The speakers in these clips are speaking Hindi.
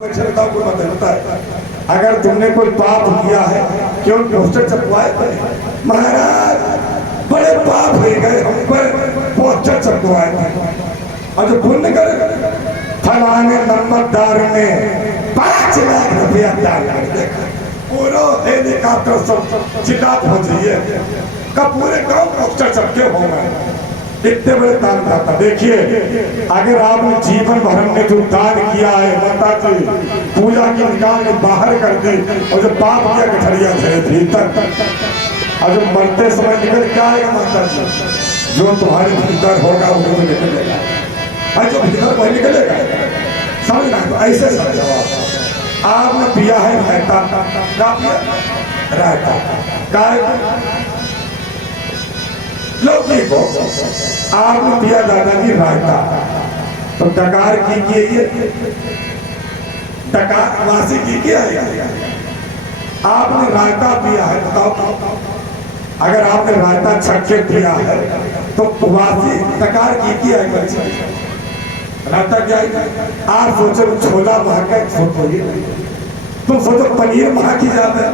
को बदलता है। अगर तुमने कोई पाप किया है, क्यों पोस्टर छपवाए महाराज, बड़े पाप हो गए, हम पर पोस्टर छपवाए थे। और जो पुण्य कर फलाने नंबरदार ने 5 लाख रुपया दान कर देखा, पूरा हेलीकॉप्टर सब चिता पहुंच रही है, कब पूरे गांव पोस्टर छपके हो गए। इतने बड़े दान दाता देखिए, अगर आपने जीवन भर में जो दान किया है, माता जी पूजा की निकाल के बाहर कर दी, और जो पाप किया गठरिया थे भीतर, और जो मरते समय निकल क्या आएगा माता जी, जो तुम्हारे भीतर होगा वो तो निकलेगा, और जो भीतर वही निकलेगा। समझना, तो ऐसे समझो आपने पिया है रायता, क्या पिया रायता, काय लौकी को आपने पिया दादाजी रायता, तो डकार की ये डकार वासी की आएगा। आपने रायता पिया है, बताओ अगर आपने रायता छक्के पिया है तो वासी डकार की आएगा, रायता क्या आएगा। आप सोचो छोला महका सोचोगे, तुम सोचो पनीर महा की जाता है,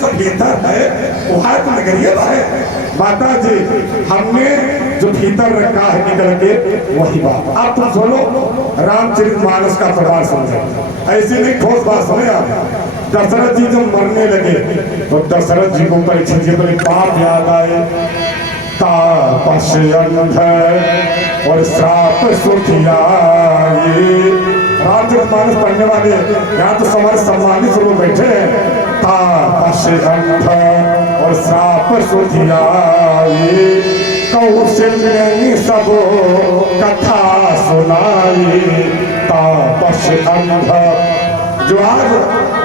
तो भीतर है वहां तो नगरिया है माता जी, हमने जो भीतर रखा है निकल के वही बात। अब तुम सुनो रामचरितमानस का प्रभाव समझो, ऐसी नहीं ठोस बात सुने आप। दशरथ जी जब मरने लगे तो दशरथ जी को परीक्षित जी पर पाप याद आए, तापस अंध और श्राप सुखियाई। रामचरितमानस पढ़ने वाले यहाँ तो हमारे सम्मानित लोग बैठे हैं। तापस अंध और श्राप सुखियाई, कौशल्य सब कथा सुनाई। तापस अंध, जो आज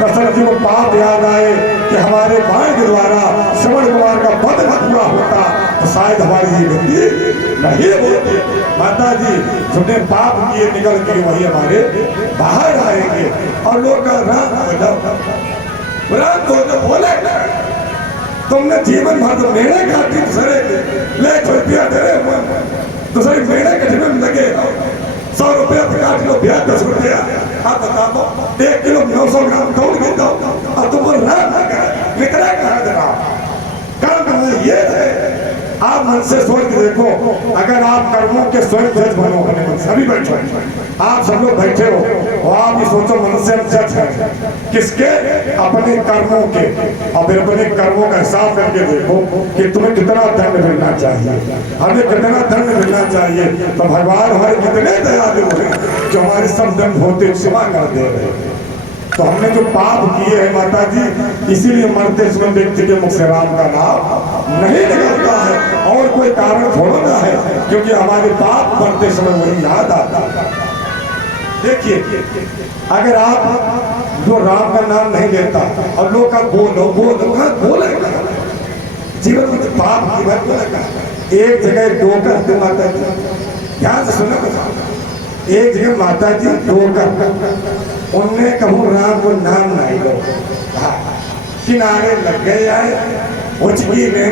दशरथ जी को पाप याद आए कि हमारे भाई के द्वारा श्रवण कुमार का वध न पूरा होता तो शायद हमारी ये गति नहीं होती। माता जी जितने पाप किए निकल के वही हमारे बाहर आएंगे। और लोग का राम बोले तुमने जीवन भर तो मेरे खाती दूसरे ले रुपया दे रहे, दूसरे मेरे कठिन में लगे 100 रुपया 50 किलो ब्याज 10 रुपया। आप बता दो 1 किलो 900 ग्राम दौड़ के दो, और तुम निकला कहा देना काम करना ये है। आप मन से सोच के देखो, अगर आप कर्मों के स्वयं जज बनो, अपने मन से अभी बैठो, आप सब लोग बैठे हो और आप ये सोचो मन से जज है किसके, अपने कर्मों के, और फिर अपने कर्मों का हिसाब करके देखो कि तुम्हें कितना दंड मिलना चाहिए, हमें कितना दंड मिलना चाहिए। तो भगवान हमारे कितने दयालु हैं जो हमारे सब दंड होते क्षमा कर दे रहे। तो हमने जो पाप किए हैं माता जी, इसीलिए मरते समय व्यक्ति के मुख से राम का नाम नहीं निकलता है, और कोई कारण थोड़ा है, क्योंकि हमारे पाप मरते समय वही याद आता है। देखिए, अगर आप जो राम का नाम नहीं लेता और लोग का बोलो बोलेगा जीवन में पाप की बात बोलेगा। एक जगह डोकर माता जी, ध्यान से सुनो, एक जगह माता जी डोकर, उनने कहूँ राम को नाम नहीं लो, किनारे लग गए आए उचकी में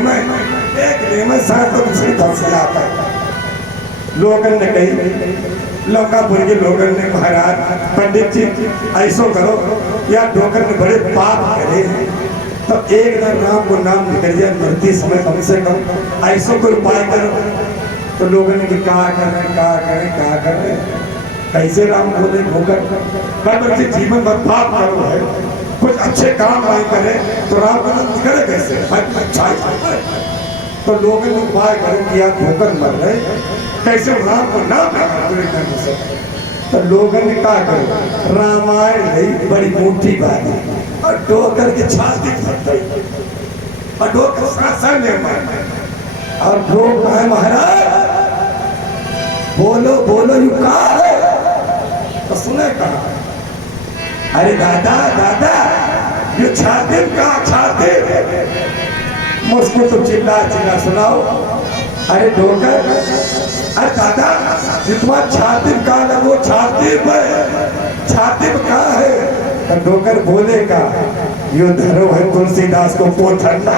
एक लेमन साथ तो दूसरी धर से आता है। लोगन ने कही, लंकापुर के लोगन ने महाराज पंडित जी ऐसो करो, या डोकर ने बड़े पाप करे तो एक दिन राम को नाम निकल जाए मरती समय, कम से कम ऐसो कोई उपाय करो। तो लोगों ने क्या करें कैसे राम बोले भोकर बच्चे जीवन भर पाप करो है, कुछ अच्छे काम नहीं करे तो राम का नाम निकले कैसे, अच्छा तो लोगों ने उपाय करो कि आप भोकर मर रहे कैसे राम को नाम से। तो लोगों ने कहा करो, रामायण नहीं बड़ी मोटी बात है, और डोकर के छाती फट गई, और डोकर शासन ले और लोग कहे महाराज बोलो बोलो यू कहा है, तो सुने कहा, अरे दादा दादा ये छाती का छाती, मुझको तो चिल्ला चिल्ला सुनाओ। अरे डोकर, अरे दादा जितना छाती का ना वो छाती में कहा है। तो डोकर बोलेगा यो धरो है तुलसीदास को पोथरना,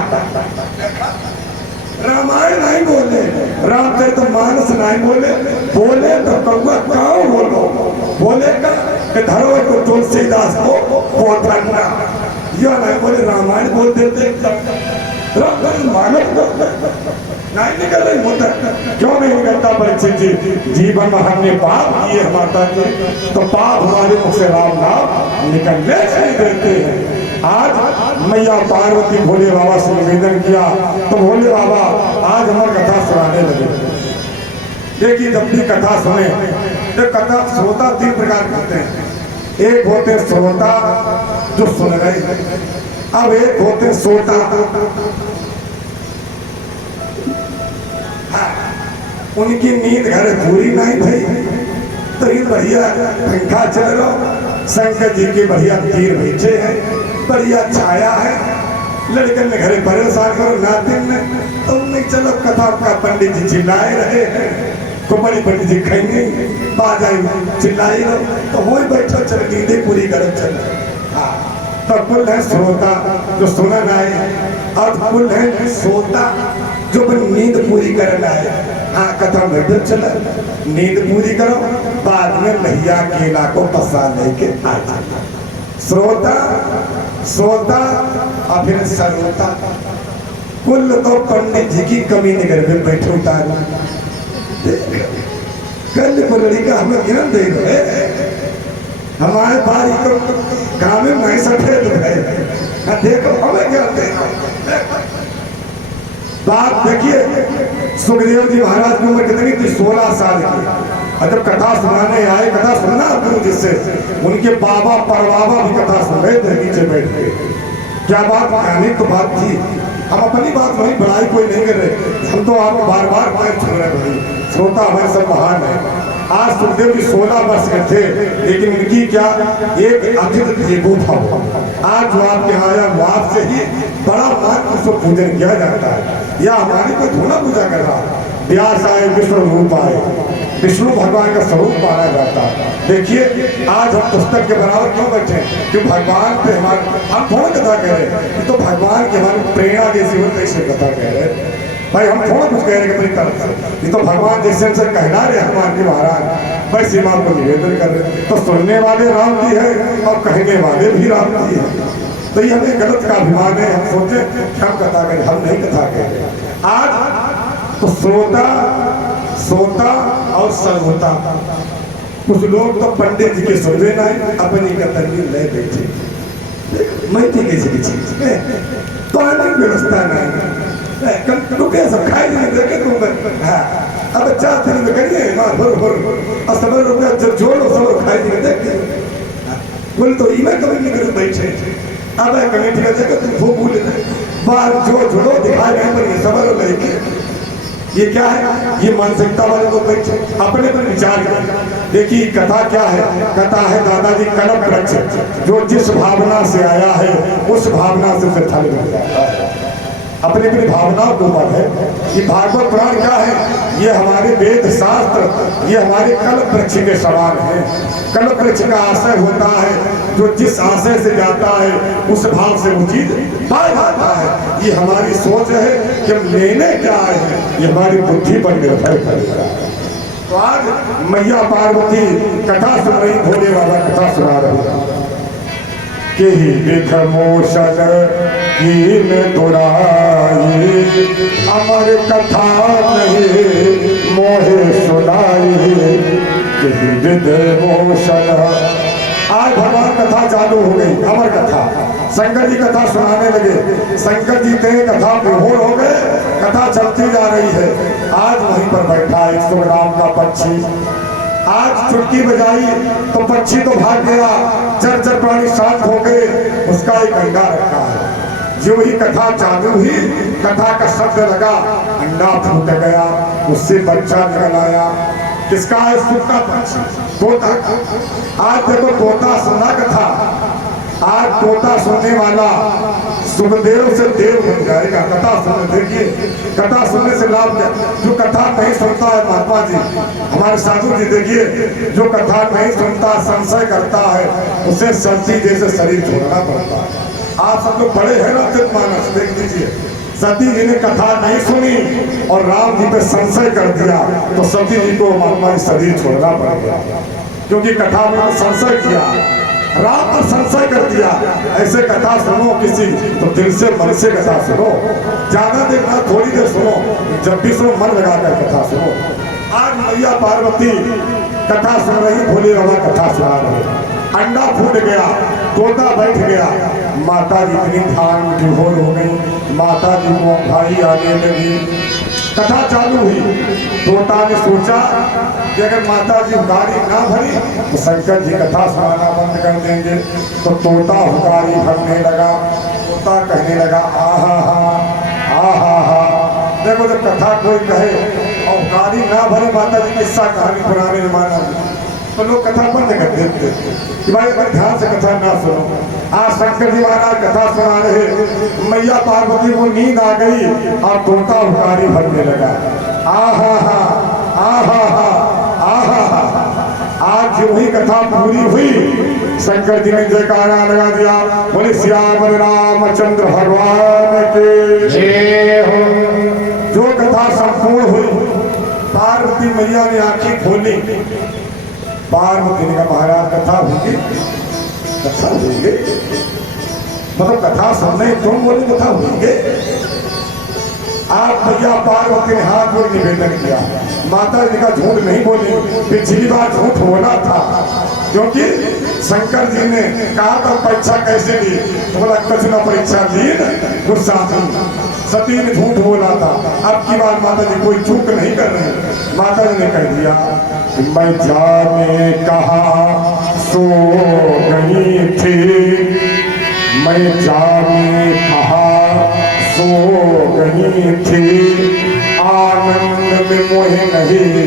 रामायण नहीं बोले। रामचरितमानस नहीं बोले, बोले तो कौआ काऊ बोलो, बोले का कि धरो को तुलसीदास को पोथना, यह नहीं बोले रामायण बोल देते, रामायण नहीं निकल रही होता, क्यों नहीं निकलता परीक्षित जी? जीवन में हमने पाप किए माता जी, तो पाप हमारे मुख से राम नाम निकलने नहीं देते हैं। आज मैया पार्वती भोले बाबा से निवेदन किया तो भोले बाबा आज हमारी कथा सुनाने लगे। देखिए जब भी कथा सुने तो कथा श्रोता 3 प्रकार के होते हैं। एक होते श्रोता जो सुन रहे हैं, अब एक होते श्रोता, उनकी नींद घर पूरी नहीं भई तो ये बढ़िया पंखा चल रहा, शंकर जी के बढ़िया तीर बैठे हैं, बढ़िया छाया है, लड़कन ने घरे परेशान करो नातिन ने तो नहीं, चलो कथा का पंडित जी चिल्लाए रहे हैं, कुमारी पंडित जी खाएंगे बाजाई चिल्लाई रहो तो वही बैठो, चल नींदे पूरी करो चल। हाँ तो कुल है श्रोता जो सुनन आए, और कुल है श्रोता जो नींद पूरी करना है। हाँ कथा बैठो चल नींद पूरी करो, बाद में नैया केला को बसा लेके आ जाए। श्रोता, श्रोता और फिर सरोता। कुल तो पंडित जी की कमी निगर में बैठो उतार कल को लड़का हमें गिरन दे रहे, हमारे बारी को काम में नहीं सफेद है, देखो हमें क्या देखो। बात देखिए सुखदेव जी महाराज की उम्र कितनी थी? 16 साल की। और जब कथा सुनाने आए, कथा सुनना गुरु जिससे, उनके बाबा परबाबा भी कथा सुन रहे थे नीचे बैठ के। क्या बात कहानी तो बात थी, हम अपनी बात वही बड़ाई कोई नहीं कर रहे, हम तो आपको बार बार पैर छू रहे भाई, श्रोता हमारे सब महान है। आज सुखदेव जी 16 वर्ष के थे, लेकिन उनकी क्या एक अतिथ देवो था। आज जो आपके यहाँ आया वो आपसे ही बड़ा मान उसको पूजन किया जाता है, या हमारी कोई धूना पूजा कर रहा है। व्यास आए विष्णु रूप आए, विष्णु भगवान का स्वरूप माना जाता है। देखिए आज हम पुस्तक के बराबर क्यों बैठे, क्यों भगवान पे हमारे, हम थोड़ा कथा कह रहे, तो भगवान की हमारी प्रेरणा जैसी हो कैसे कथा कह रहे भाई, हम थोड़ा कुछ कह रहे हैं अपनी तरफ से, ये तो भगवान जैसे हमसे कहना रहे हनुमान जी महाराज, वैसे हम आपको निवेदन कर रहे। तो सुनने वाले राम जी है और कहने वाले भी राम जी है, तो ये हमें गलत का अभिमान है। हम सोचे कि हम कथा करें, हम नहीं कथा करें। आज तो श्रोता, श्रोता और सर्वोता। कुछ लोग तो पंडित जी के सुनवे नहीं, अपनी कतरनी ले बैठे, मैं ठीक है चीज पानी व्यवस्था नहीं, रुके सब खाए नहीं देखे तुम। हाँ अब चाहते नहीं करिए माँ और सब रुपया जब जोड़ो सब खाए नहीं देखे, बोले तो इमे कभी नहीं कर बैठे। अब कमेटी का जगह तुम वो भूल बार जो जोड़ो दिखाई नहीं पर सबर लेके, ये क्या है? ये मानसिकता वाले लोग बैठे अपने पर विचार करें। देखिए कथा क्या है? कथा है दादाजी कल्प वृक्ष, जो जिस भावना से आया है उस भावना से उसे फल मिल जाता है, अपनी अपनी भावनाओं के ऊपर है। ये भागवत पुराण क्या है? ये हमारे वेद शास्त्र, ये हमारे कल्प वृक्ष के समान है। कल्प वृक्ष का आशय होता है, जो जिस आशय से जाता है उस भाव से वो चीज पा जाता है। ये हमारी सोच है कि हम लेने क्या आए हैं, ये हमारी बुद्धि पर निर्भर करता है। तो आज मैया पार्वती कथा सुन रही, भोले बाबा कथा सुना रहे कि विध मोशन कीन दुराई, अमर कथा नहीं मोहे सुनाई, कि विध मोशन। आज भगवान कथा चालू हो गई, अमर कथा, शंकर जी कथा सुनाने लगे। शंकर जी थे कथा विभोर हो गए, कथा चलती जा रही है। आज वहीं पर बैठा एक सौ नाम का पक्षी, आज चुटकी बजाई तो पक्षी तो भाग गया, चर चर प्राणी शांत हो गए, उसका एक अंडा रखा है। जो ही कथा चालू हुई, कथा का शब्द लगा, अंडा फूट गया, उससे बच्चा निकल आया। किसका है? सुनता पक्षी, तोता। आज देखो तोता सुना कथा, आज तोता सुनने वाला सुखदेव से देव बन जाएगा। कथा सुनने, देखिए कथा सुनने से लाभ क्या? जो कथा नहीं सुनता है महात्मा जी, हमारे साधु जी देखिए, जो कथा नहीं सुनता संशय करता है, उसे सर्दी जैसे शरीर छोड़ना पड़ता है। आप सब लोग बड़े हैं ना, मानस देख लीजिए, सती जी ने कथा नहीं सुनी और राम जी पे संशय कर दिया, तो सती जी को महात्मा जी शरीर छोड़ना पड़ गया, क्योंकि कथा में संशय किया, राम पर संशय कर दिया। ऐसे कथा सुनो किसी तो दिल से मन से कथा सुनो, ज्यादा देर ना थोड़ी देर सुनो, जब भी सुनो मन लगाकर कथा सुनो। आज मैया पार्वती कथा सुन रही, भोले बाबा कथा सुना रहे, अंडा फूट गया, तोता बैठ गया, माता जी इतनी ध्यान विभोर हो गई, माता जी को भाई आने लगी, कथा चालू हुई। तोता ने सोचा कि अगर माता जी हुकारी ना भरी तो शंकर जी कथा सुनाना बंद कर देंगे, तो तोता हुकारी भरने लगा। तोता कहने लगा आहा हा। देखो जब कथा कोई कहे और हुकारी ना भरे माता जी किस्सा कहानी पुराने जमाना में, तो लोग कथा बंद कर देते कि भाई अगर ध्यान से कथा ना सुनो। आज शंकर जी महाराज कथा सुना रहे, मैया पार्वती को नींद आ गई और तोता हुकारी भरने लगा, आहा हा। आज जो ही कथा पूरी हुई, शंकर जी ने जयकारा लगा दिया, बोले श्याम रामचंद्र भगवान के जय हो। जो कथा संपूर्ण हुई, पार्वती मैया ने आंखें खोली, पार्वती ने कहा महाराज कथा होगी, कथा होंगे, मतलब कथा सुनने तुम बोले कथा होंगे। आप मैया पार्वती ने हाथ जोड़ निवेदन किया, माता जी का झूठ नहीं बोली, पिछली बार झूठ बोला था, क्योंकि शंकर जी ने कहा था परीक्षा कैसे ली, तो बोला कुछ ना परीक्षा ली, गुस्सा थी, सती ने झूठ बोला था। अब की बार माता जी कोई चूक नहीं कर रही, माता जी ने कह दिया मैं जाने कहा सो गई थी, मैं जाने कहा सो गई थी, आनंद में मोह नहीं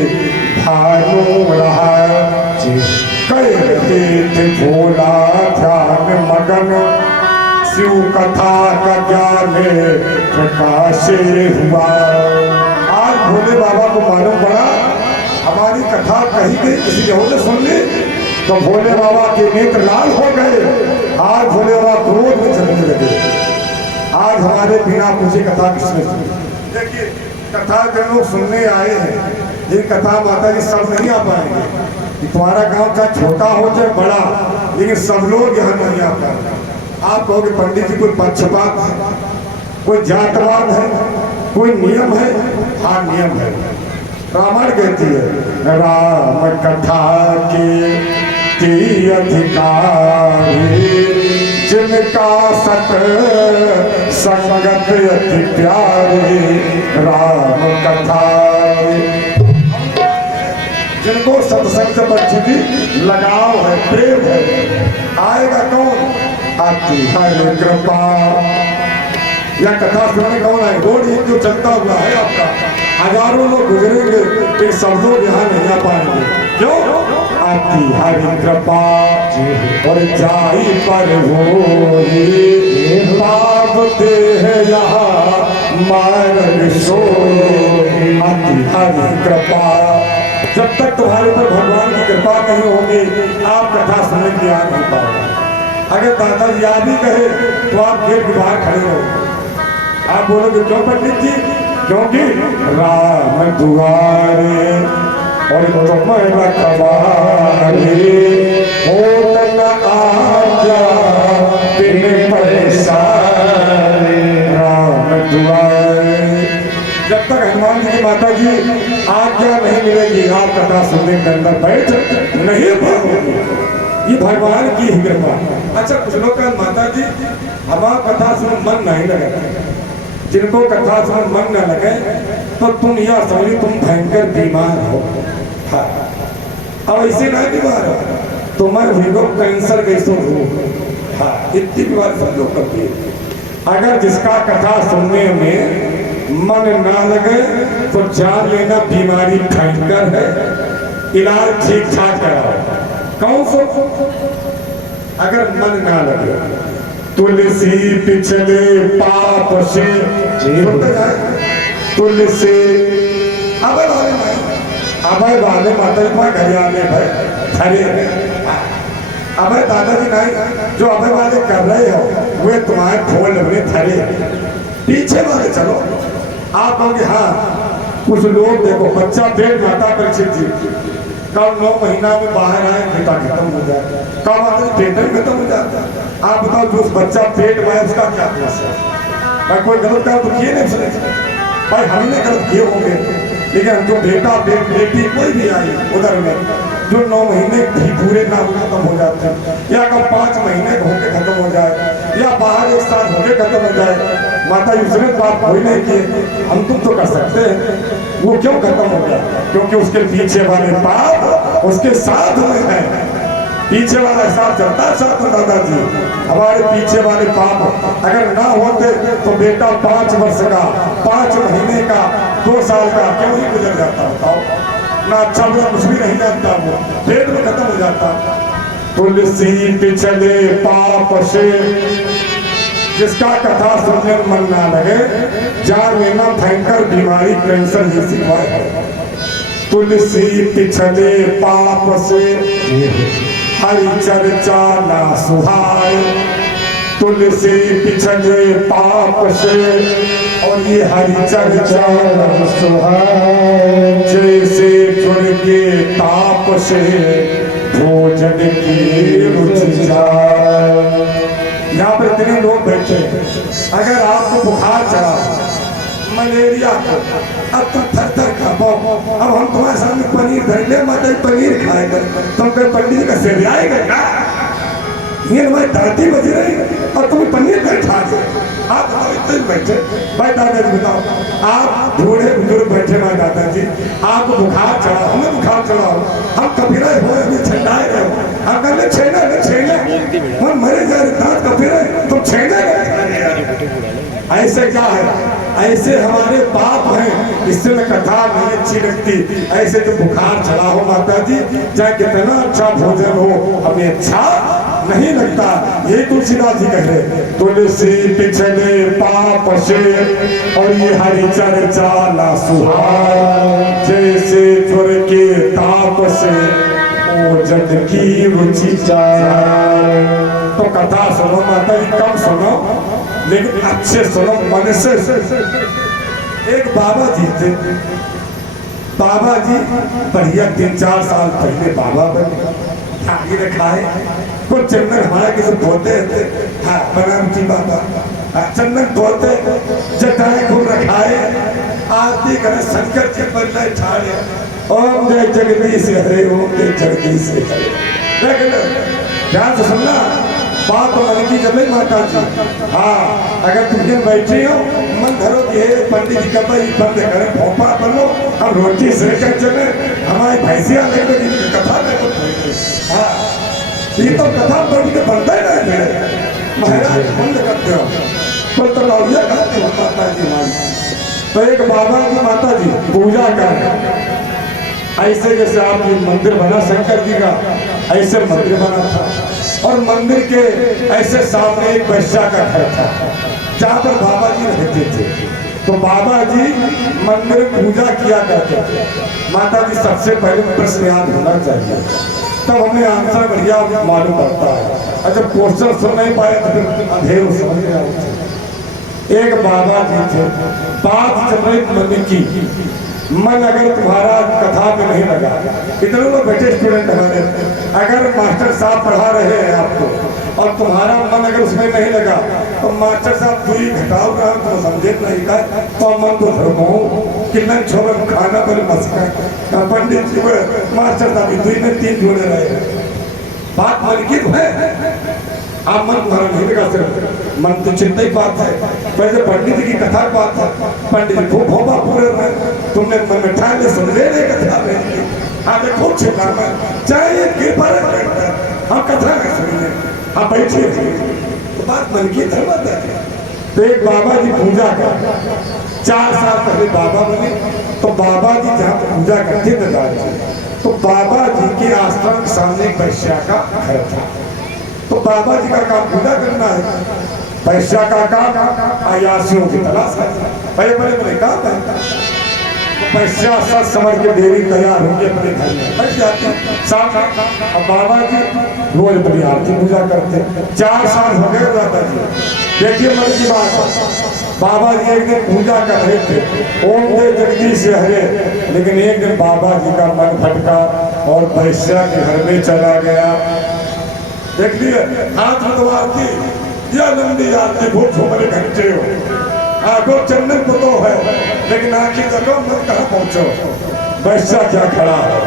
भानु रहा, कहते थे भोला ध्यान मगन, शिव कथा का ज्ञान प्रकाश हुआ। आज भोले बाबा को मालूम पड़ा हमारी कथा कही गई, किसी और ने सुन ली, तो भोले बाबा के नेत्र लाल हो गए। आज भोले बाबा क्रोध में चलने लगे, आज हमारे बिना पूछे कथा किसने सुनी। देखिए कथा जो लोग सुनने आए हैं, ये कथा माता जी सब नहीं आ पाएंगे, तुम्हारा गांव चाहे छोटा हो चाहे बड़ा, लेकिन सब लोग यहाँ नहीं आ पाएंगे। आप कहोगे पंडित जी कोई पक्षपात है, कोई जातवाद है, कोई नियम है? हाँ नियम है। रामायण कहती है राम कथा की अधिकारी, जिनका सत संगत अति प्यारी, राम कथा जिनको सत्संग से बच्ची भी लगाव है, प्रेम है, आएगा कौन? अति हर कृपा। या कथा सुनने कौन आए? रोड एक जो चलता हुआ है आपका, हजारों लोग गुजरेंगे, फिर सब लोग यहाँ नहीं आ पाएंगे, क्यों? अति हरि कृपा और जाई पर होई, पावते है यहाँ मार्ग सोई, अति हरि कृपा। जब तक तुम्हारे ऊपर भगवान की कृपा नहीं होगी, आप कथा सुनने की आ नहीं पाओगे। अगर दादाजी आप भी कहे तो आप गेट के बाहर खड़े रहो, आप बोलोगे क्यों पंडित जी? क्योंकि राम दुआरे और तुम रखवारे, हो न आज्ञा बिन परेशानी, राम दुआरे। जब तक हनुमान जी की माता जी आज्ञा नहीं मिलेगी, आप कथा सुनने के अंदर बैठ नहीं पाओगे। ये भगवान की ही कृपा। अच्छा कुछ लोग का माता जी हमारा कथा सुन मन नहीं लगा, जिनको कथा सुन मन न लगे तो तुम यह समझो तुम भयंकर बीमार हो। हाँ अब ऐसे ना बीमार हो, तुम्हारे भीगो कैंसर कैसे हो। हाँ इतनी बीमार सब लोग करती है। अगर जिसका कथा सुनने में मन ना लगे तो जान लेना बीमारी भयंकर है, इलाज ठीक ठाक कराओ। कौन सो? अगर मन ना लगे, तुलसी पिछले पाप से तुलसी अभय वाले माता घर आने भाई खड़े अभय दादाजी नहीं, जो अभय वाले कर रहे हो वे तुम्हारे खोल में थरे। पीछे वाले चलो। आप कहोगे हाँ कुछ लोग देखो बच्चा पेट माता परीक्षित जी कब 9 महीना में बाहर आए बेटा खत्म हो जाए, कब आते पेट में खत्म हो जाता है। आप बताओ जो उस बच्चा पेट में है उसका क्या दोष है? भाई कोई गलत काम तो किए नहीं सुने भाई, हमने गलत किए होंगे, लेकिन जो बेटा बेटी कोई भी आई उधर में जो 9 महीने भी पूरे ना खत्म हो जाते हैं, या कब 5 महीने होके खत्म हो जाए, या बाहर 1 साल होके खत्म हो जाए, माता उसने बात कोई नहीं किए, हम तुम तो कर सकते हैं। वो क्यों खत्म हो गया? क्योंकि उसके पीछे वाले पाप उसके साथ में है। पीछे वाला हिसाब चलता है साथ में दादाजी, हमारे पीछे वाले पाप अगर ना होते तो बेटा 5 वर्ष का 5 महीने का 2 साल का क्यों ही गुजर जाता? बताओ ना, अच्छा बुरा कुछ भी नहीं जानता, वो पेट में खत्म हो जाता। तुलसी पिछले पाप से जिसका कथा सुनने मन ना लगे, जान लेना भयंकर बीमारी कैंसर जैसी है। तुलसी पिछले पाप से हरि चर्चा ना सुहाए, तुलसी पिछले पाप से और ये हरि चर्चा ना सुहाए। जैसे जुड़ के ताप से भोजन की रुचि जाए। यहाँ पर इतने लोग बैठे, अगर आपको बुखार चढ़ा मलेरिया को, अब तुम थर खाओ, अब हम तुम्हारे सामने पनीर धर ले, माता पनीर खाएगा, तुम कहीं पंडित का सेव आएगा क्या? ये हमारी दादी बज रही और तुम पनीर नहीं खा दो। आप बताओ इतने बैठे भाई, दादाजी बताओ, आप बूढ़े बुजुर्ग बैठे भाई दादाजी, आपको बुखार चढ़ा, हमें बुखार चढ़ा हो, हम कपिरा हो अभी ठंडाए रहे हो, हम कहते छेना नहीं छेना, हम मरे जा रहे दांत कपिरा तुम छेना नहीं। ऐसे क्या है? ऐसे हमारे पाप हैं, इससे मैं कथा नहीं अच्छी लगती। ऐसे तो बुखार चढ़ा हो माता जी, चाहे कितना अच्छा भोजन हो हमें अच्छा नहीं लगता। ये तुलसीदास जी कह रहे, तुलसी पिछले पाप से और ये हरि चर्चा ना सुहाए। जैसे ज्वर के ताप से भोजन की रुचि जाए। तो कथा सुनो माता जी, कम सुनो लेकिन अच्छे सुनो मन से। एक बाबा जी थे, बाबा जी बढ़िया 3-4 साल पहले बाबा बने, थाली रखा है कुछ चंदन हमारे किसी बोलते थे, हाँ बनामती बाबा चंदन बोलते, जटाएं खूब रखाए, आरती करे शंकर जी बल्ले छाड़े, ओम जय जगदीश हरे, ओम जय जगदीश हरे। देख लो ध्यान से सुनना बात तो मन की चले माता जी। हाँ अगर तुम बैठी हो मन धरो कि पंडित जी का भाई बंद करें, भोपा बनो, हम रोटी सेकर चले, हमारी भैंसिया लेकर कथा में। हाँ ये तो कथा बैठ के बनता ही नहीं है, महाराज बंद करते हो तो तलौलिया कहते हो माता जी हमारी। तो एक बाबा की माता जी पूजा कर, ऐसे जैसे आपकी मंदिर बना शंकर जी का, ऐसे मंदिर बना था और मंदिर के ऐसे सामने एक वैश्या का घर था जहाँ पर बाबा जी रहते थे। तो बाबा जी मंदिर में पूजा किया करते थे। माता जी सबसे पहले प्रश्न याद होना चाहिए, तब हमें आंसर बढ़िया मालूम पड़ता है। अच्छा क्वेश्चन सुन नहीं पाए तो फिर अंधेर समझ में आते। एक बाबा जी थे, बात चल रही मंदिर की, मन अगर तुम्हारा कथा में नहीं लगा, इतने लोग बैठे स्टूडेंट हमारे, अगर मास्टर साहब पढ़ा रहे हैं आपको और तुम्हारा मन अगर उसमें नहीं लगा तो मास्टर साहब दूरी घटाओ रहा तो समझे नहीं का तो मन तो धर्मो कितना छोड़ खाना पर मस्का पंडित जी मास्टर साहब दूरी में 3 जोड़े रहे। बात मन की है, आप मन तुम्हारा नहीं लगा, सिर्फ मन तो चिंता ही बात है। पहले पंडित की कथा बात है, पंडित जी खूब भोपा पूरे रहे, तुमने मन में ठान ले सुन ले कथा में आगे खूब छिपाना चाहे कृपा हम कथा नहीं सुनेंगे, आप बैठे तो बात मन की धर्म है। तो एक बाबा जी पूजा कर 4 साल पहले बाबा बने, तो बाबा जी जहाँ पूजा करते थे तो बाबा जी के आश्रम के सामने एक वैश्या का घर था। तो बाबा जी का काम पूजा करना है, वैश्या का काम अयासियों की तलाश है, बड़े बड़े बड़े काम है। तो वैश्या सच समझ के देवी तैयार होकर अपने घर में बैठ जाती साथ। अब बाबा जी रोज बड़ी आरती पूजा करते। 4 साल हो गए दादा जी, देखिए मन की बात बाबा जी एक दिन पूजा कर रहे थे, ओम दे जगदीश हरे, लेकिन एक दिन बाबा जी का मन भटका और वैश्या के घर में चला गया। देख लिए हाथ में तो आरती या लंबी आरती भूख भूमरे घंटे हो, आगो चंदन को तो है, लेकिन आखिर जगह मन कहाँ पहुंचो। वैश्या क्या खड़ा है,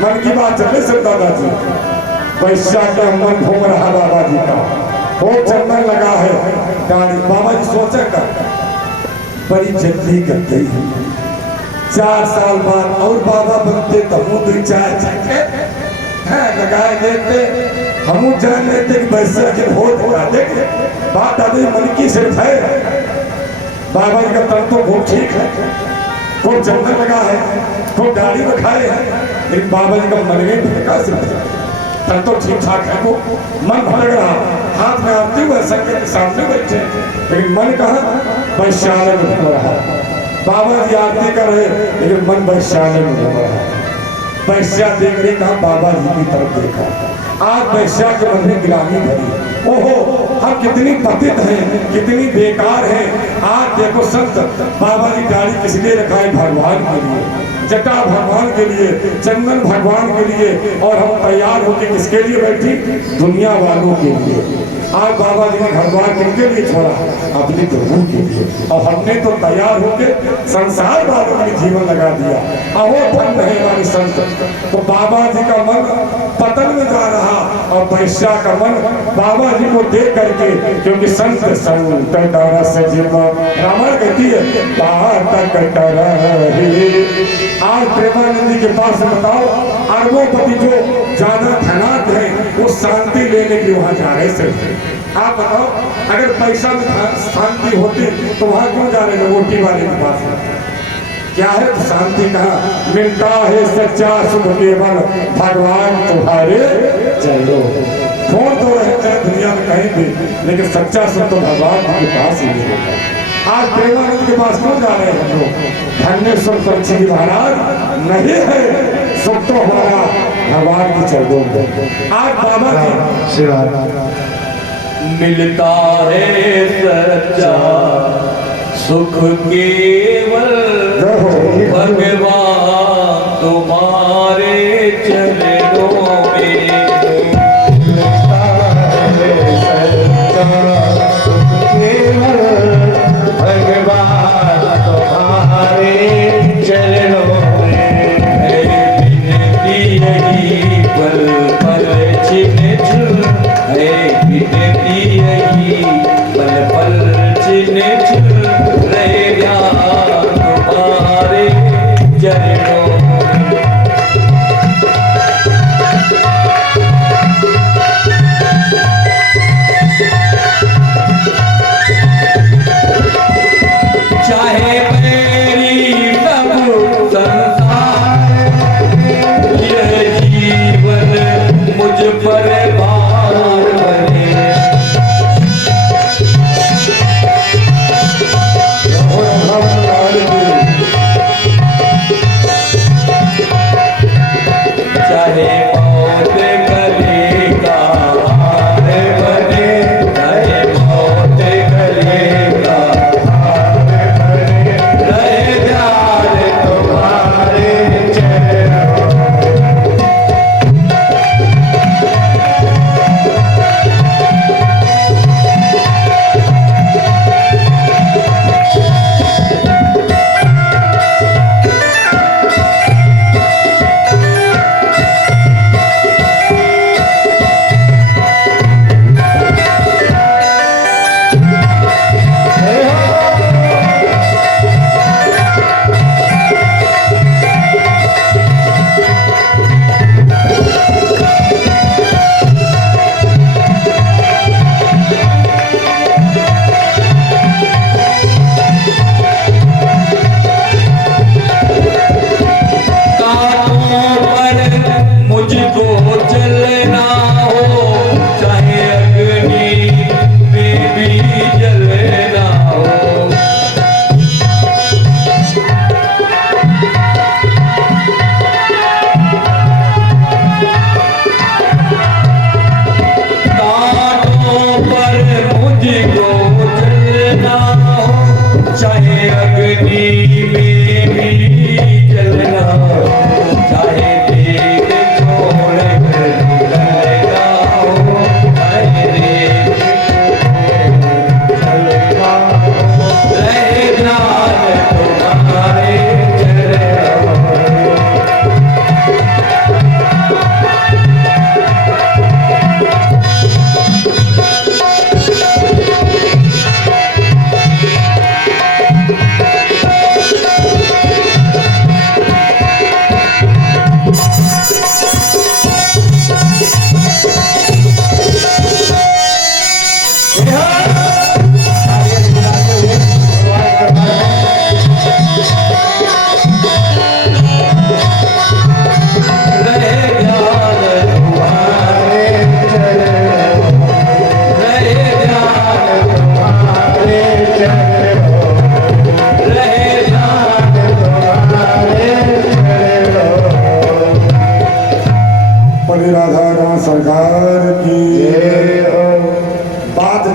मन की बात चले सर दादाजी। वैश्या का मन घूम रहा बाबा जी का, वो चंदन लगा है गाड़ी। बाबा जी सोचेगा बड़ी जल्दी कर गई, 4 साल बाद और बाबा बनते तो हम दो चाय लगाए देते, हम जान लेते कि वैश्या के भोज देखे। बात आदमी मन की सिर्फ है, बाबा जी का तन तो बहुत ठीक है, खूब चंदन लगा है, खूब गाड़ी में खाए है, लेकिन बाबा जी का मन में भटका सिर्फ तन तो ठीक ठाक है, वो मन भटक रहा, हाथ में आते हुए संगत के सामने बैठे, लेकिन मन कहाँ वैश्यालय में घूम रहा। बाबा जी आरती कर रहे, लेकिन मन वैश्यालय में घूम रहा। वैश्या देख रही, कहा बाबा जी की तरफ देखा, आज वैश्या के मन में गिलानी भरी, ओहो हम कितनी पतित हैं, कितनी बेकार हैं। आज देखो संत बाबा जी गाड़ी किस लिए रखा है, भगवान के लिए, जटा भगवान के लिए, चंदन भगवान के लिए, और हम तैयार होकर किसके लिए बैठी, दुनिया वालों के लिए। आज बाबा जी ने घर द्वार किनके लिए छोड़ा, अपने प्रभु के लिए, और हमने तो तैयार होकर संसार वालों में जीवन लगा दिया। अहो पर नहीं हमारी संत, तो बाबा जी का मन पतन में जा रहा, और वैश्या का मन बाबा जी को देख करके, क्योंकि संत संत रस जिम रामायण कहती है आज प्रेमानंद जी के पास बताओ, अरबोपति जो ज्यादा धनात है वो शांति लेने के लिए वहां जा रहे सिर्फ। आप बताओ अगर पैसा में शांति होती तो वहां क्यों जा रहे, रोटी वाले के पास क्या है तो शांति कहाँ मिलता है, सच्चा सुख केवल भगवान तुम्हारे चलो। फोन तो रहते हैं दुनिया में कहीं भी, लेकिन सच्चा सुख तो भगवान के पास ही मिलेगा। आज प्रेमानंद के पास क्यों जा रहे हैं हम लोग, धन्य सुख पक्षी महाराज नहीं है, सुख तो हमारा भगवान की चरणों में। आज बाबा जी मिलता है सच्चा सुख केवल भगवान तुम्हारे चरणों में। मिलता है सच्चा सुख केवल भगवान तुम्हारे चरणों में। बिनती यही पल पल छिन छुन है, बिनती यही पल पल छिन छुन रहेगा तुम्हारे चरणों। चाहे मेरी सब संसार, यह जीवन मुझ पर भार बने। चाहे मौत गले का हार बने, चाहे मौत गले का हार बने, रहे प्यार तुम्हारे चरणों। मुझको चलना हो, चाहे अग्नि में भी जलना हो। कांटों पर मुझको चलना हो,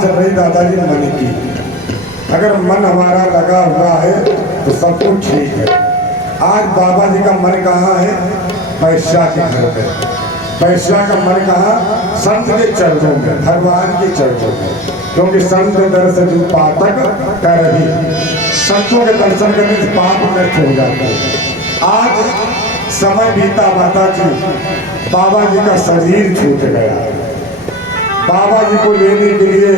चल रही दादाजी मन की। अगर मन हमारा लगा हुआ है तो सब कुछ ठीक है। आज बाबा जी का मन कहाँ है? वैश्या के घर में। वैश्या का मन कहाँ? संत के चरणों में, भगवान के चरणों में। क्योंकि संत दर्शन जो पातक कर ही, संतों के दर्शन करने से पाप नष्ट हो जाते हैं। आज समय बीता माता जी, बाबा जी का शरीर छूट गया। बाबा जी को लेने के लिए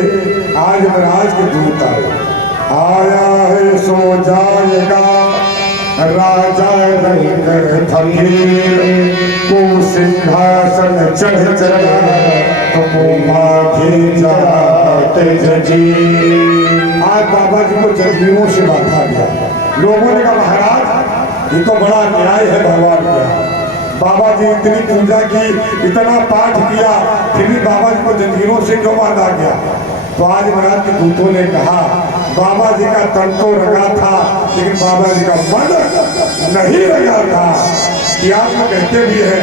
आज महाराज के दूत आया है, सो जाएगा राजा रंग फकीर को सिंहासन चढ़ चढ़ा तो माथे जाते जजी। आज बाबा जी को जंजीरों से बांधा गया। लोगों ने कहा महाराज ये तो बड़ा न्याय है भगवान का। बाबा जी इतनी पूजा की, इतना पाठ किया, फिर भी बाबा जी को जंजीरों से क्यों बांधा गया? तो आज महाराज के दूतों ने कहा बाबा जी का तन तो रंगा था लेकिन बाबा जी का मन नहीं रंगा था। कि आप तो कहते भी है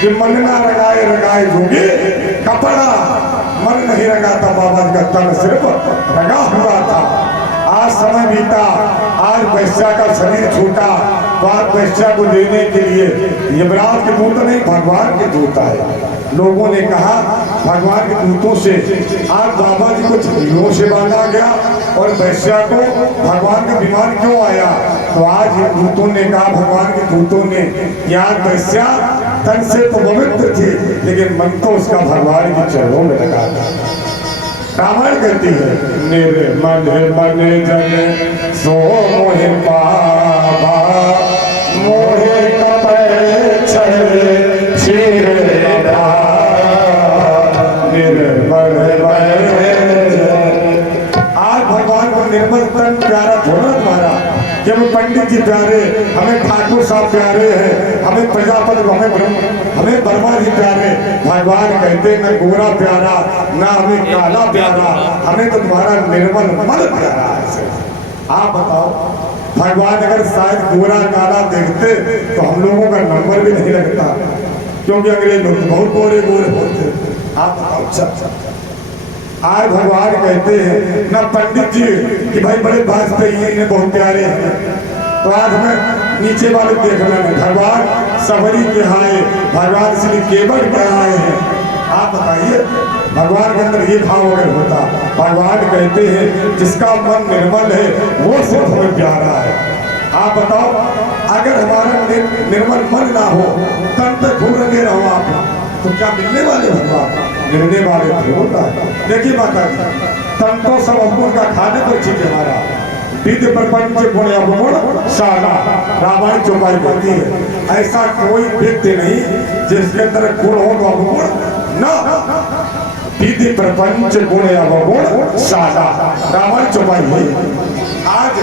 कि मन ना रंगाए रंगाए जोगी कपड़ा, मन नहीं रंगा था, बाबा जी का तन सिर्फ रंगा हुआ था। आज समय बीता, आज वैश्या का शरीर छूटा, तो आज वैश्या को लेने के लिए यमराज के दूत नहीं भगवान के दूत आए। लोगों ने कहा भगवान के दूतों से आज बाबा जी को जंजीरों से बांधा गया और वैश्या को भगवान का विमान क्यों आया? तो आज दूतों ने कहा, भगवान के दूतों ने, यार वैश्या तन से तो पवित्र थी लेकिन मन तो उसका भगवान के चरणों में लगा था। रामायण कहती है निर्मल मन जन सो मोहि पावा, मोहि कपय छल छिरेरा। निर्मल आज भगवान को निर्मल तन प्यारा थोड़ा तुम्हारा, कि हमें पंडित जी प्यारे, हमें ठाकुर साहब प्यारे हैं, हमें प्रजापति, हमें वर्मा जी प्यारे। भगवान कहते न गोरा प्यारा, ना हमें काला प्यारा, हमें तो तुम्हारा निर्मल मन प्यारा है। आप बताओ भगवान अगर शायद गोरा काला देखते तो हम लोगों का नंबर भी नहीं लगता, क्योंकि अंग्रेज लोग बहुत गोरे गोरे होते। आप बताओ। अच्छा आज भगवान कहते हैं ना पंडित जी कि भाई बड़े वाजपेयी इन्हें बहुत प्यारे हैं, तो आज हमें नीचे वाले देखना है। भगवान सबरी के आए, भगवान श्री केवल के आए हैं। आप बताइए भगवान के अंदर ये भाव अगर होता, भगवान कहते हैं जिसका मन निर्मल है वो सिर्फ हमें प्यारा है। आप बताओ अगर हमारा निर्मल मन ना हो, तन तक घूम रहे रहो आप, तो क्या मिलने वाले? भगवान मिलने वाले होता है। देखिए माता जी, तन तो सब हमको का खाने पर ठीक है हमारा। विद्य प्रपंच गुण अवगुण सारा, रामायण चौपाई कहती है ऐसा कोई व्यक्ति नहीं जिसके अंदर गुण हो तो अवगुण ना। विधि प्रपंच गुण अवगुण सारा, रामायण चौपाई है। आज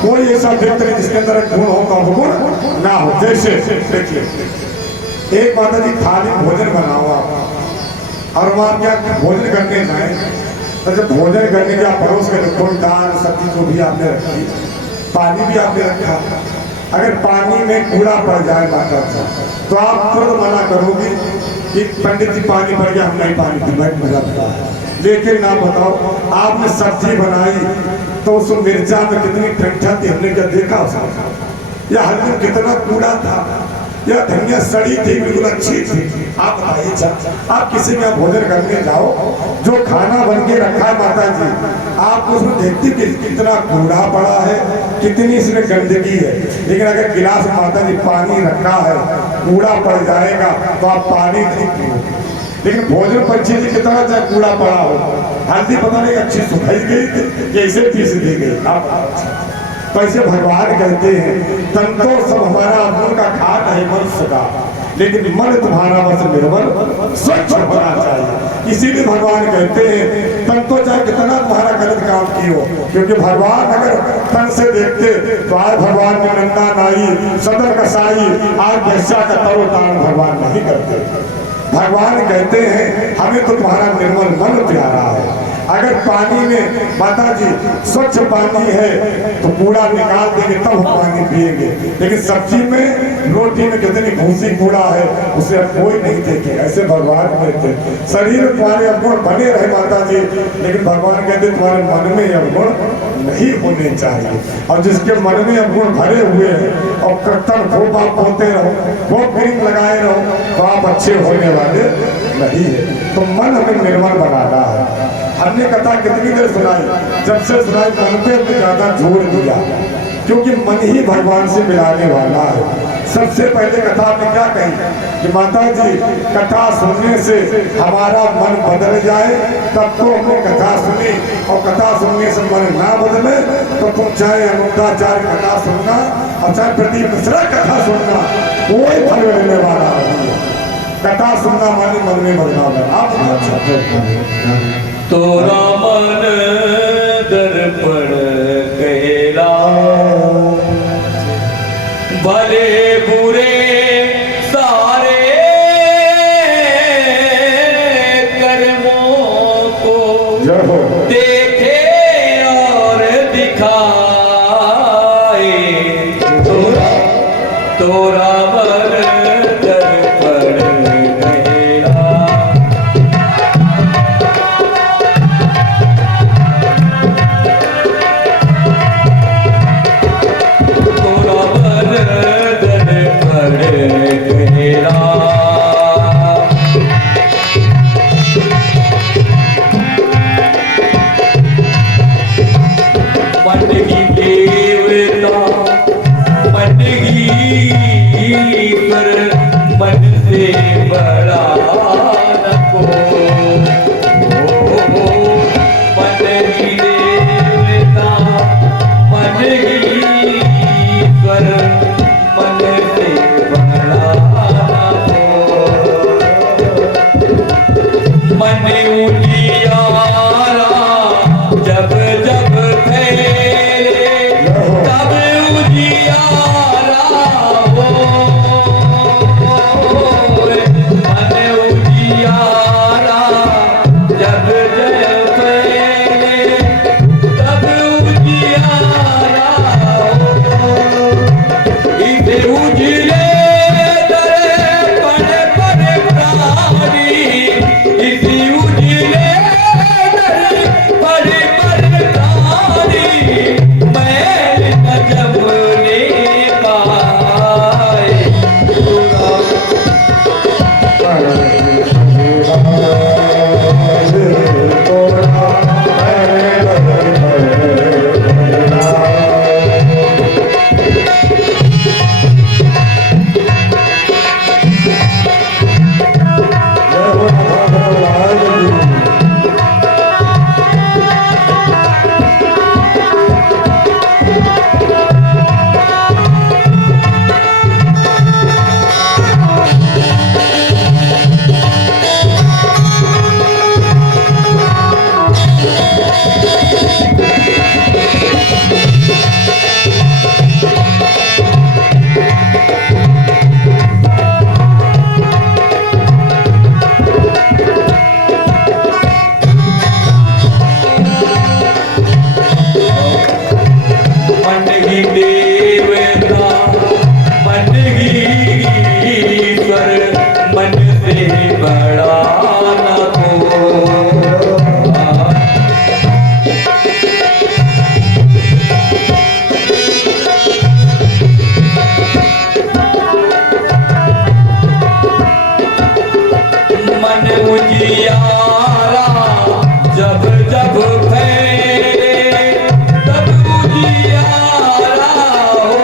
कोई ऐसा व्यक्ति नहीं जिसके अंदर गुण हो तो अवगुण ना हो। जैसे देखिए एक माता जी थाली भोजन बनाओ आप, और वहाँ क्या भोजन करने जाए, तो जब भोजन करने के आप परोस कर थोड़ी दाल सब्जी जो भी आपने रखी, पानी भी आपने रखा, अगर पानी में कूड़ा पड़ जाए माता जी तो आप तुरंत मना करोगे कि पंडित जी पानी पड़ गया, हम नहीं पानी पी, भाई मजा पड़ा है। लेकिन ना बताओ आपने सब्जी बनाई तो उस मिर्चा में कितनी ठंडा थी, हमने क्या देखा उसका? या हल्दी कितना कूड़ा था, या धनिया सड़ी थी, बिल्कुल अच्छी थी। आप बताइए आप किसी के यहाँ भोजन करने जाओ, जो खाना बन के रखा है माता जी, आप उसमें देखती कि कितना कूड़ा पड़ा है, कितनी इसमें गंदगी है। लेकिन अगर गिलास माता जी पानी रखा है, कूड़ा पड़ जाएगा तो आप पानी नहीं पियोगे। लेकिन भोजन पंछी जी कितना चाहे कूड़ा पड़ा हो, हल्दी पता नहीं अच्छी सुखाई गई थी कैसे पीस दी गई। आप कैसे भगवान कहते हैं तन तो सब हमारा अपनों का खाट है मनुष्य का, लेकिन मन तुम्हारा बस निर्मल स्वच्छ होना चाहिए। इसीलिए भगवान कहते हैं तन तो चाहे कितना तुम्हारा गलत काम की हो, क्योंकि भगवान अगर तन से देखते तो आज भगवान ने नंदा नाई सदर कसाई, आज वैश्या का तरोतान भगवान नहीं करते। भगवान कहते हैं हमें तो तुम्हारा निर्मल मन प्यारा है। अगर पानी में माता जी स्वच्छ पानी है तो कूड़ा निकाल देंगे तब हम पानी पिएंगे, लेकिन सब्जी में रोटी में कितनी भूसी कूड़ा है उसे अब कोई नहीं देखे। ऐसे भगवान कहते शरीर तुम्हारे अवगुण बने रहे माता जी, लेकिन भगवान कहते तुम्हारे मन में अवगुण नहीं होने चाहिए। और जिसके मन में अवगुण भरे हुए हैं और कर्तन खूब आप बोलते रहो, खूब क्रीम लगाए रहो, तो आप अच्छे होने वाले नहीं है। तो मन हमें निर्मल बनाना है। हमने कथा कितनी देर सुनाई, जब से सुनाई मन पे हमने ज्यादा जोर दिया, क्योंकि मन ही भगवान से मिलाने वाला है। सबसे पहले कथा में क्या कही कि माता जी कथा सुनने से हमारा मन बदल जाए, तब तो हमने कथा सुनी, और कथा सुनने से मन ना बदले तो तुम चाहे अनुदाचार्य कथा सुनना और चाहे प्रदीप मिश्रा कथा सुनना, कोई फल मिलने वाला नहीं है। कथा सुनना मानी मन में बदलाव है। आप तोरा मन दर्पण कहला, भले बुरे सारे कर्मों को देखे और दिखाए। तोरा मन दर्पण कहला, मन से बड़ा न को, मन ही देवता मन ही ईश्वर, मन से बड़ा न को। मन उजियारा जब जब फैले, तब उजियारा हो। मन उजियारा जब जब फैले, तब उजियारा हो। इसे उजले दर्पण पर प्राणी, इसी उजले दर्पण पर प्राणी, मैल न जमने पाए। उजियारा जब जब फैले, तब उजियारा हो।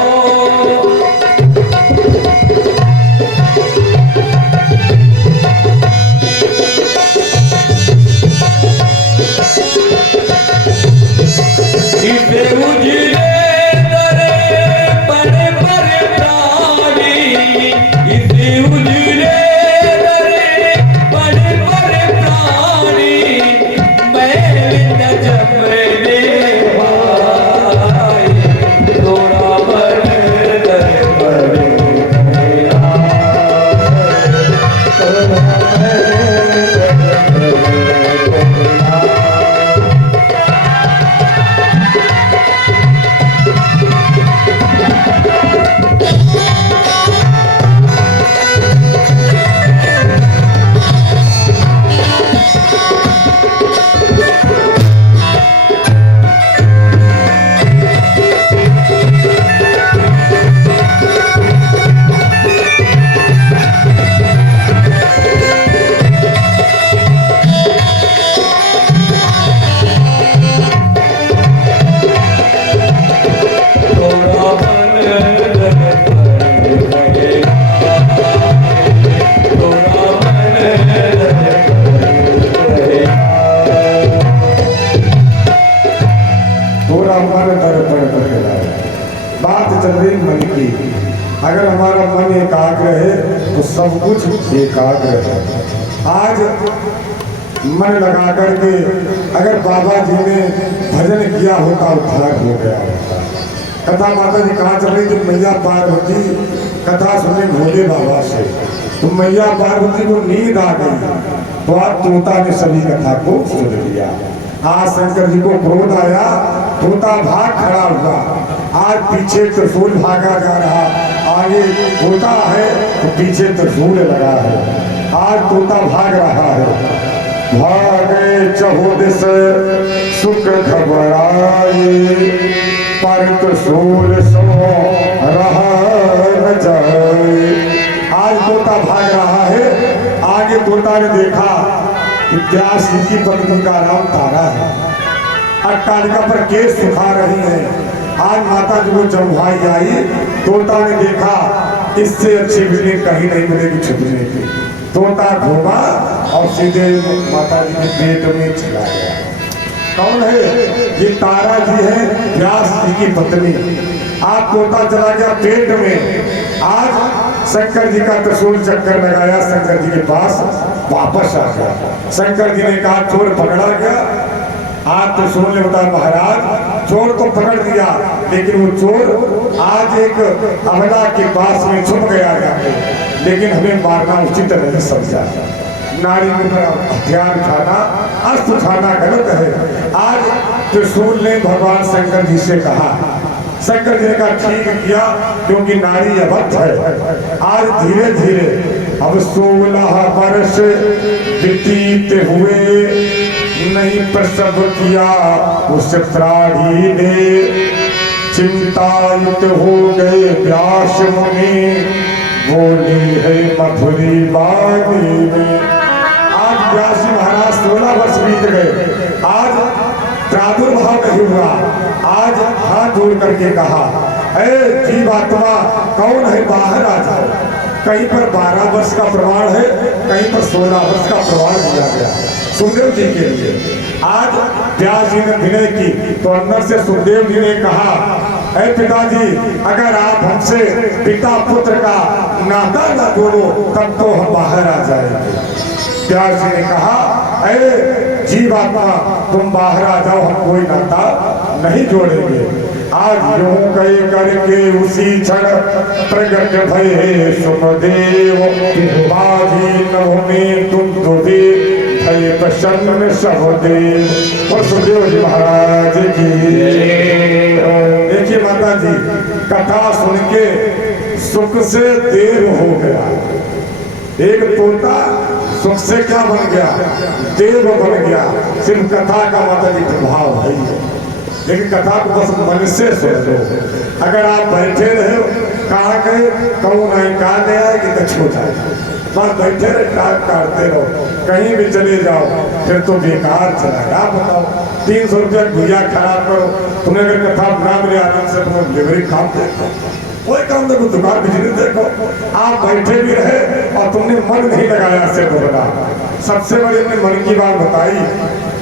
इसे उजले दर्पण पर प्राणी, इसे उजले दर्पण पर प्राणी, मैल न चल रही मन की। अगर हमारा मन एकाग्र है तो सब कुछ एकाग्र है। आज मन लगा करके अगर बाबा जी ने भजन किया होता उद्धार हो गया होता। कथा माता जी कहाँ चल रही थी? मैया पार्वती कथा सुनने भोले बाबा से, तो मैया पार्वती को नींद आ गई, तो आज तोता ने सभी कथा को सुन लिया। आज शंकर जी को क्रोध आया, तोता भाग खड़ा हुआ। आज पीछे त्रिशूल भागा जा रहा, आगे तोता है तो पीछे त्रिशूल लगा है। आज तोता भाग रहा है, भागे चहुदिस सुख घबराए, पर त्रिशूल सो रहा न जाए। आज तोता भाग रहा है, आगे तोता ने देखा कि व्यास जी की पत्नी का नाम तारा है, अट्टालिका पर केस सुखा रही है। आज माता जी को चौभाई आई, तोता ने देखा इससे अच्छी बिल्डिंग कहीं नहीं मिलेगी छुपने की। तोता घूमा और सीधे माता जी के पेट में चला गया। कौन है ये? तारा जी है, व्यास जी की पत्नी। आज तोता चला गया पेट में। आज शंकर जी का त्रिशूल चक्कर लगाया, शंकर जी के पास वापस आ गया। शंकर जी ने कहा चोर पकड़ा गया। आज त्रिशूल ने बताया महाराज चोर तो पकड़ दिया, लेकिन वो चोर आज एक अबला के पास में छुप गया जाके, लेकिन हमें मारना उचित नहीं समझा। नारी के ऊपर हथियार उठाना, अस्त्र उठाना गलत है। आज त्रिशूल ने भगवान शंकर जी से कहा, शंकर जी ने कहा ठीक किया, क्योंकि नारी अबद्ध है। आज धीरे धीरे अब 16 वर्ष व्यतीत हुए, नहीं प्रसव किया उस प्राणी ने, चिंतायुत हो गए व्यास मुनि, बोली है मधुरी वाणी में। आज व्यास जी महाराज 16 वर्ष बीत गए, आज प्रादुर्भाव नहीं हुआ। आज हाथ जोड़ करके कहा, ऐ जीवात्मा कौन है? बाहर आ जाओ। कहीं पर 12 वर्ष का प्रमाण है, कहीं पर 16 वर्ष का प्रमाण दिया गया सुखदेव जी के लिए। आज व्यास जी ने विनय की तो अंदर से सुखदेव जी ने कहा, ऐ पिताजी अगर आप हमसे पिता पुत्र का नाता न जोड़ो तब तो हम बाहर आ जाएंगे। व्यास जी ने कहा, ऐ जीवात्मा तुम बाहर आ जाओ, हम कोई नाता नहीं जोड़ेंगे। आज यूं कही करके उसी क्षण प्रगट भये सुखदेव, बाजी में तुम दुबे भय प्रसन्न सहदेव। और सुखदेव जी महाराज की देखिए माता जी कथा सुन के सुख से देव हो गया। एक तोता सुख से क्या बन गया? देव बन गया। सिर्फ कथा का माता जी प्रभाव है, लेकिन कथा को बस मन से सुन लो। अगर आप बैठे रहे कहाँ गए कौन आए कहा गया कि दक्षिण जाए, बस बैठे रहे टाइम काटते रहो, कहीं भी चले जाओ फिर तो बेकार चला। आप बताओ 300 रुपया भैया खराब करो, तुम्हें अगर कथा बना मिले आनंद से तुम्हें डिलीवरी काम देखो, कोई काम देखो, दुकान बिजली देखो, आप बैठे भी रहे और तुमने मन नहीं लगाया से बोलना। सबसे बड़ी हमने मन की बात बताई।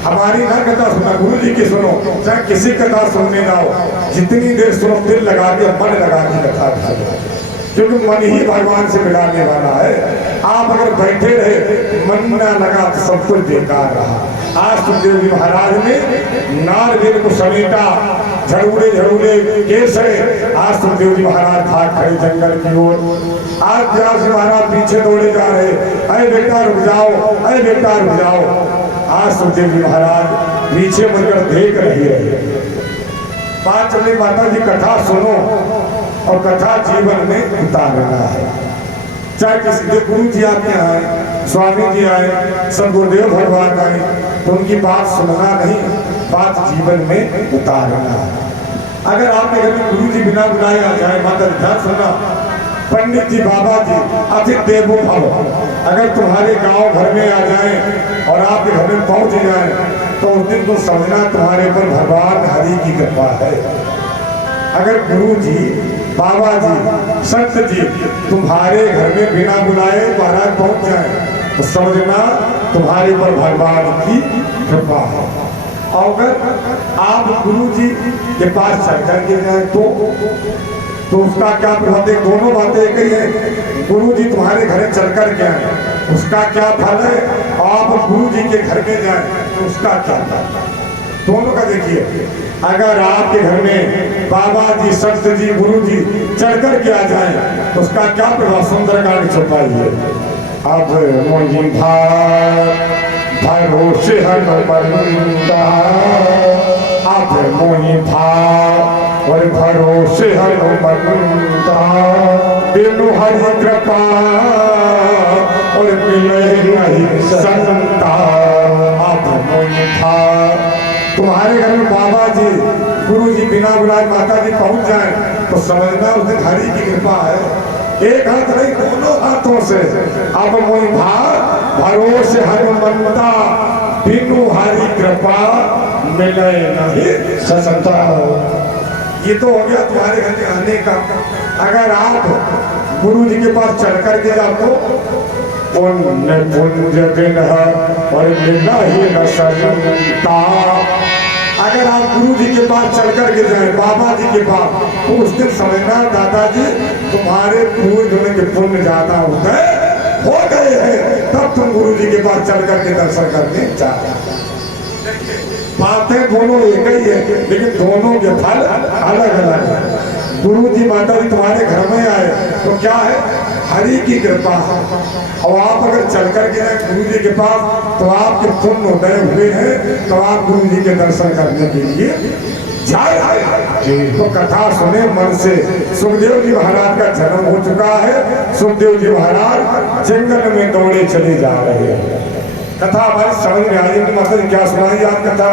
हमारी ना कथा सुना, गुरु जी की सुनो, चाहे किसी कथा सुनने जाओ, जितनी देर सुनो दिल लगा के मन लगा के कथा सुनो, क्योंकि मन ही भगवान से मिलाने वाला है। आप अगर बैठे रहे मन न लगा तो सब कुछ बेकार रहा। आज सुखदेव जी महाराज ने नारवेद को समेटा, झड़ूड़े झड़ूड़े केसरे, आज सुखदेव जी महाराज भाग खड़े जंगल की ओर। आज व्यास जी महाराज पीछे दौड़े जा रहे, अरे बेटा रुक जाओ, अरे बेटा रुक जाओ। आज सुखदेव जी महाराज पीछे मुड़कर देख रही है। बात चल रही माता जी कथा सुनो और कथा जीवन में उतारना है। चाहे किसी गुरु जी आपके आए, स्वामी जी आए, सब गुरुदेव भगवान आए, तो उनकी बात सुनना नहीं, बात जीवन में उतारना है। अगर आपके घर में गुरु जी बिना बुलाए आ जाए, माता ध्यान सुनना, पंडित जी बाबा जी अति देवो भव, अगर तुम्हारे गांव घर में आ जाए और आपके घर में पहुंच जाए तो उस दिन तो समझना तुम्हारे पर भगवान हरि की कृपा है। अगर गुरु जी बाबा जी संत जी तुम्हारे घर में बिना बुलाए महाराज पहुंच जाए तो समझना तुम्हारे पर भगवान की कृपा है। और अगर आप गुरु जी के पास चल करके जाए तो तो उसका क्या प्रभाव है? दोनों बातें एक ही है। गुरु जी तुम्हारे घर चल कर के आए, उसका क्या फल है? आप गुरु जी के घर में जाए तो उसका क्या फल? दोनों का देखिए, अगर आपके घर में बाबा जी, संत जी, गुरु जी चढ़ कर के आ जाए तो उसका क्या प्रभाव? सुंदरकांड छुपाइए। अब मोही भरोसे हनुमंता, अब मोही और भरोसे हनुमंता, बिनु हरि कृपा और मिले नहीं संता। अब मोही तुम्हारे घर में बाबा जी, गुरु जी बिना बुलाए माता जी पहुंच जाए तो समझना उसने हरि की कृपा है। एक हाथ नहीं, दोनों हाथों से। अब मोहि भरोसे हनुमंता, बिनु हरि कृपा मिले नहीं संता। ये तो हो गया तुम्हारे घर में आने का। अगर आप गुरु जी के पास चढ़ कर के जाओ तो पुण्य पुंज दिन और मिला ही न संता। अगर आप गुरु जी के पास चढ़ कर के जाए, बाबा जी के पास, तो उस दिन समझना दादाजी तुम्हारे पूर्व के पुण्य ज्यादा हो गए हैं, तब तुम गुरु जी के पास चढ़ कर के दर्शन करने जाए। बातें दोनों एक ही है, लेकिन दोनों के फल अलग अलग है। गुरु जी, माता जी तुम्हारे घर में आए तो क्या है? हरि की कृपा है। और आप अगर चल कर के जाए गुरु जी के पास तो आपके पुण्य उदय हुए हैं, तो आप गुरु जी के दर्शन करने के लिए जाए। तो कथा सुने मन से। सुखदेव जी महाराज का जन्म हो चुका है। सुखदेव जी महाराज जंगल में दौड़े चले जा रहे हैं। कथा हमारी समझ में आई कि मतलब क्या सुनाई आप कथा?